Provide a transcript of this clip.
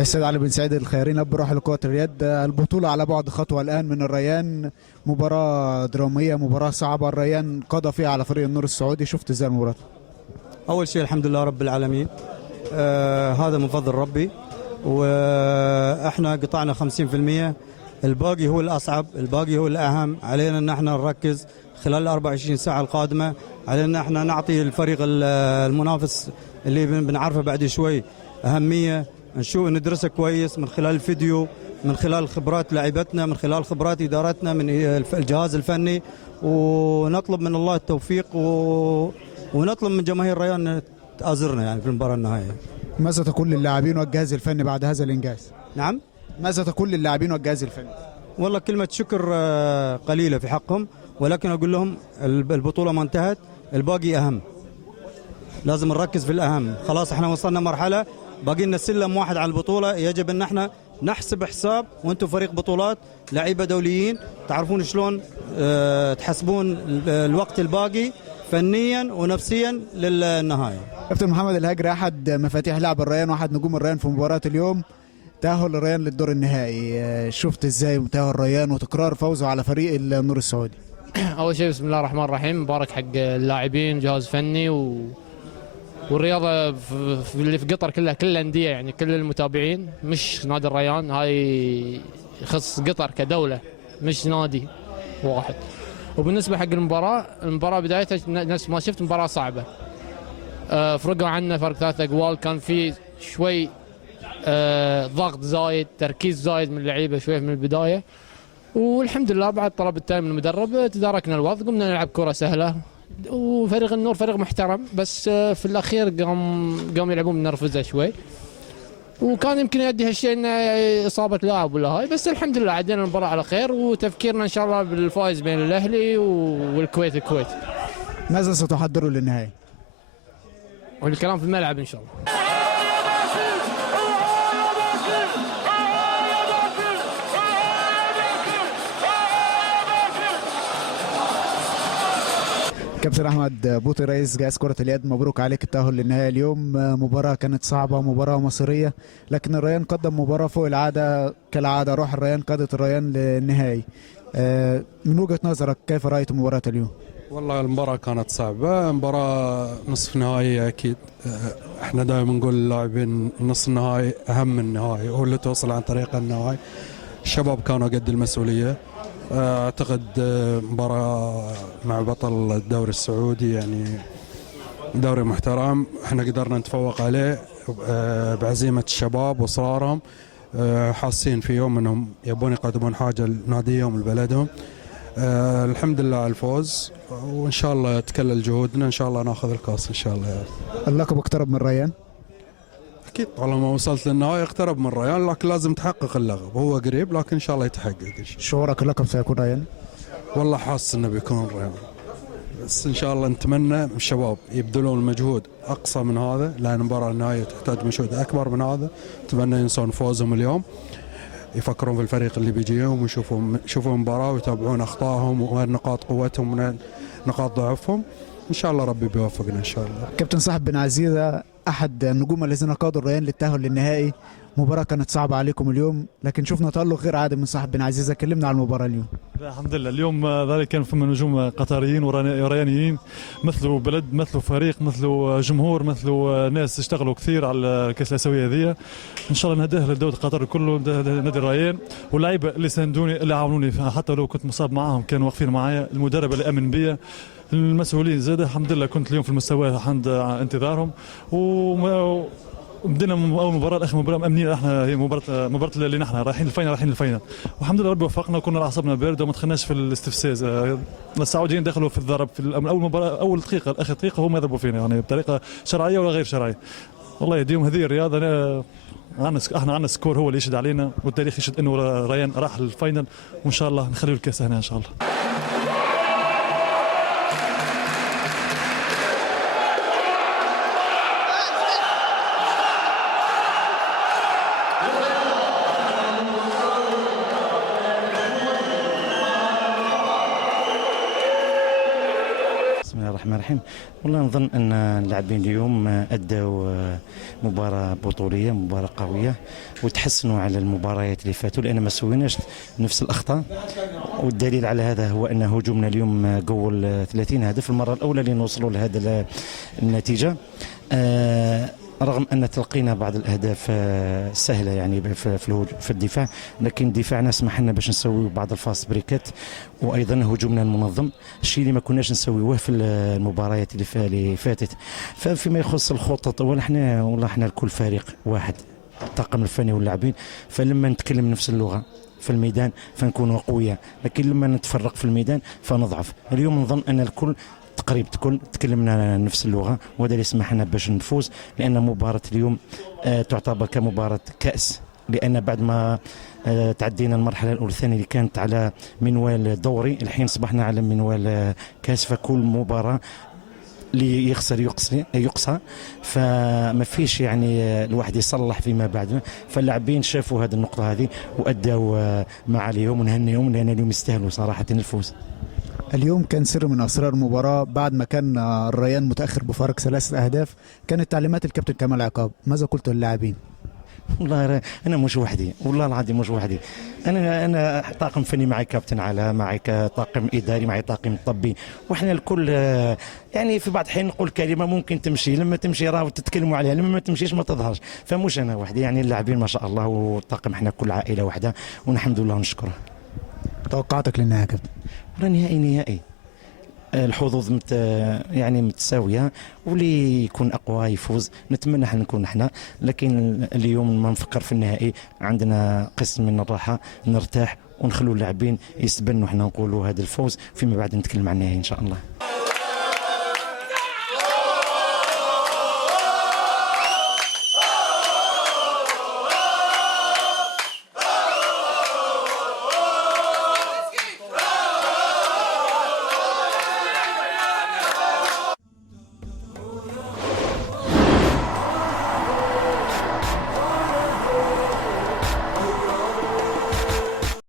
السيد علي بن سعيد الخيرين اب روح لقوة اليد. البطولة على بعد خطوة الآن من الريان، مباراة درامية، مباراة صعبة، الريان قضى فيها على فريق النور السعودي. شفت ازاي المباراة؟ أول شيء الحمد لله رب العالمين، هذا من فضل ربي، وإحنا قطعنا 50%. الباقي هو الأصعب، الباقي هو الأهم. علينا أن احنا نركز خلال 24 ساعة القادمة، علينا أن احنا نعطي الفريق المنافس اللي بنعرفه بعد شوي أهمية، نشوف ندرسه كويس من خلال الفيديو، من خلال خبرات لاعبتنا، من خلال خبرات إدارتنا، من الجهاز الفني، ونطلب من الله التوفيق ونطلب من جماهير الريان تآزرنا يعني في المباراة النهائية. ماذا تقول للاعبين والجهاز الفني بعد هذا الإنجاز؟ نعم؟ ماذا تقول للاعبين والجهاز الفني؟ والله كلمة شكر قليلة في حقهم، ولكن أقول لهم البطولة ما انتهت، الباقي أهم، لازم نركز في الأهم. خلاص احنا وصلنا مرحلة، باقي لنا سلم واحد على البطولة، يجب أن احنا نحسب حساب، وانتم فريق بطولات، لعيبة دوليين، تعرفون شلون تحسبون الوقت الباقي فنيا ونفسيا للنهاية. كابتن محمد الهجري أحد مفاتيح لعب الريان وأحد نجوم الريان في مباراة اليوم، تأهل الريان للدور النهائي، شفت ازاي تأهل الريان وتكرار فوزه على فريق النور السعودي؟ اول شيء بسم الله الرحمن الرحيم، مبارك حق اللاعبين، جهاز فني والرياضه اللي في قطر كلها، كل الانديه يعني كل المتابعين، مش نادي الريان، هاي يخص قطر كدوله مش نادي واحد. وبالنسبه حق المباراه بدايتها نفس ما شفت مباراه صعبه، فرقوا عنا فرق 3 اقوال، كان في شوي ضغط زايد، تركيز زايد من اللعيبه شويه من البدايه، والحمد لله بعد طلب التايم من المدرب تداركنا الوضع، قمنا نلعب كره سهله. وفريق النور فريق محترم، بس في الاخير قام يلعبون بنرفزه شوي، وكان يمكن يؤدي هالشيء انه اصابه لاعب ولا هاي، بس الحمد لله عدينا المباراه على خير، وتفكيرنا ان شاء الله بالفائز بين الاهلي والكويت. ماذا ستحضروا للنهائي؟ والكلام في الملعب ان شاء الله. كابتن احمد بوطي رئيس جهاز كرة اليد، مبروك عليك التأهل للنهائي اليوم. مباراة كانت صعبة، مباراة مصيرية، لكن الريان قدم مباراة فوق العادة كالعادة، روح الريان قادت الريان للنهائي. من وجهة نظرك كيف رأيت مباراة اليوم؟ والله المباراة كانت صعبة، مباراة نصف نهائية أكيد. احنا دائما نقول للاعبين نصف النهائي أهم من النهائي، هو اللي توصل عن طريق النهائي. الشباب كانوا قد المسؤولية. اعتقد مباراة مع بطل الدوري السعودي، يعني دوري محترم، احنا قدرنا نتفوق عليه بعزيمة الشباب واصرارهم، حاسين في يوم انهم يبون يقدمون حاجة لناديهم لبلدهم. الحمد لله على الفوز، وان شاء الله تكلل جهودنا، ان شاء الله ناخذ الكاس ان شاء الله. اللقب اقترب من الريان؟ اكيد طالما وصلت للنهاية اقترب من الريان، لكن لازم تحقق اللقب، هو قريب لكن ان شاء الله يتحقق. شعورك اللقب سيكون ريان؟ والله حاسس انه بيكون ريان، بس ان شاء الله نتمنى الشباب يبذلون مجهود اقصى من هذا، لان المباراة النهائية تحتاج مجهود اكبر من هذا. اتمنى ينسون فوزهم اليوم، يفكرون في الفريق اللي بيجيهم، ويشوفوا المباراة ويتابعون اخطائهم وين نقاط قوتهم وين نقاط ضعفهم. ان شاء الله ربي بيوفقنا ان شاء الله. كابتن صاحب بن عزيزة احد النجوم الذين قادوا الريان للتأهل للنهائي، مباراة كانت صعبة عليكم اليوم، لكن شفنا تألق غير عادي من صاحب بن عزيزة، كلمنا عن المباراة اليوم. الحمد لله اليوم ذلك كان فما نجوم قطريين وريانيين، مثلوا بلد، مثلوا فريق، مثلوا جمهور، مثلوا ناس اشتغلوا كثير على كاس الاسيويه هذيا. ان شاء الله نهديه لدوله قطر كله، نادي الريان، واللعيبه اللي ساندوني اللي عاونوني، حتى لو كنت مصاب معاهم كانوا واقفين معايا، المدرب اللي امن بيا، المسؤولين زاد. الحمد لله كنت اليوم في المستوى عند انتظارهم، بدينا اول مباراه اخر مباراه مامنين احنا، هي مباراه اللي نحن رايحين الفاينل، والحمد لله ربي وفقنا، وكنا اعصابنا بارده وما دخلناش في الاستفزاز. السعوديين دخلوا في الضرب في اول مباراه، اول دقيقه لاخر دقيقه هم يضربوا فينا، يعني بطريقه شرعيه ولا غير شرعيه. والله يهديهم، هذه الرياضه. احنا عندنا سكور هو اللي يشهد علينا، والتاريخ يشهد انه ريان راح للفاينل، وان شاء الله نخليه الكاس هنا ان شاء الله. بسم الله الرحمن الرحيم. والله نظن ان اللاعبين اليوم ادوا مباراه بطوليه، مباراه قويه، وتحسنوا على المباريات اللي فاتوا، لان ما سويناش نفس الاخطاء. والدليل على هذا هو ان هجومنا اليوم قول 30 هدف، المره الاولى اللي نوصلوا لهذا النتيجه. رغم ان تلقينا بعض الاهداف سهله يعني في الدفاع، لكن دفاعنا سمح لنا باش نسوي بعض الفاست بريكات، وايضا هجومنا المنظم، الشيء اللي ما كناش نسويوه في المباريات اللي فاتت. فيما يخص الخطط، والله احنا الكل فريق واحد، الطاقم الفني واللاعبين، فلما نتكلم نفس اللغه في الميدان فنكون قوية، لكن لما نتفرق في الميدان فنضعف. اليوم نظن ان الكل تقريبا تكلمنا نفس اللغة، وهذا اللي يسمح لنا باش نفوز، لأن مباراة اليوم تعتبر كمباراة كأس، لأن بعد ما تعدينا المرحلة الأولى والثانية اللي كانت على منوال دوري، الحين صبحنا على منوال كأس، فكل مباراة اللي يخسر يقصى، فما فيش يعني الواحد يصلح فيما بعد. فاللاعبين شافوا هذه النقطة هذه وأدوا مع اليوم، ونهنيهم لأن اليوم يستاهلوا صراحة الفوز. اليوم كان سر من اسرار المباراه، بعد ما كان الريان متاخر بفارق 3 اهداف، كانت تعليمات الكابتن كمال عقاب، ماذا قلت للاعبين؟ والله انا مش وحدي، والله العظيم مش وحدي، انا طاقم فني، معي كابتن علاء، معي طاقم اداري، معي طاقم طبي، واحنا الكل يعني في بعض الحين نقول كلمه ممكن تمشي، لما تمشي راهو تتكلموا عليها، لما ما تمشيش ما تظهرش. فمش انا وحدي، يعني اللاعبين ما شاء الله، والطاقم احنا كل عائله واحده، والحمد لله ونشكره. توقعاتك للنهائي يا كابتن؟ نهائي الحظوظ يعني متساويه، واللي يكون اقوى يفوز. نتمنى نكون احنا، لكن اليوم ما نفكر في النهائي، عندنا قسم من الراحه، نرتاح ونخلوا اللاعبين يستبنوا، احنا نقولوا هذا الفوز، فيما بعد نتكلم عن النهائي ان شاء الله.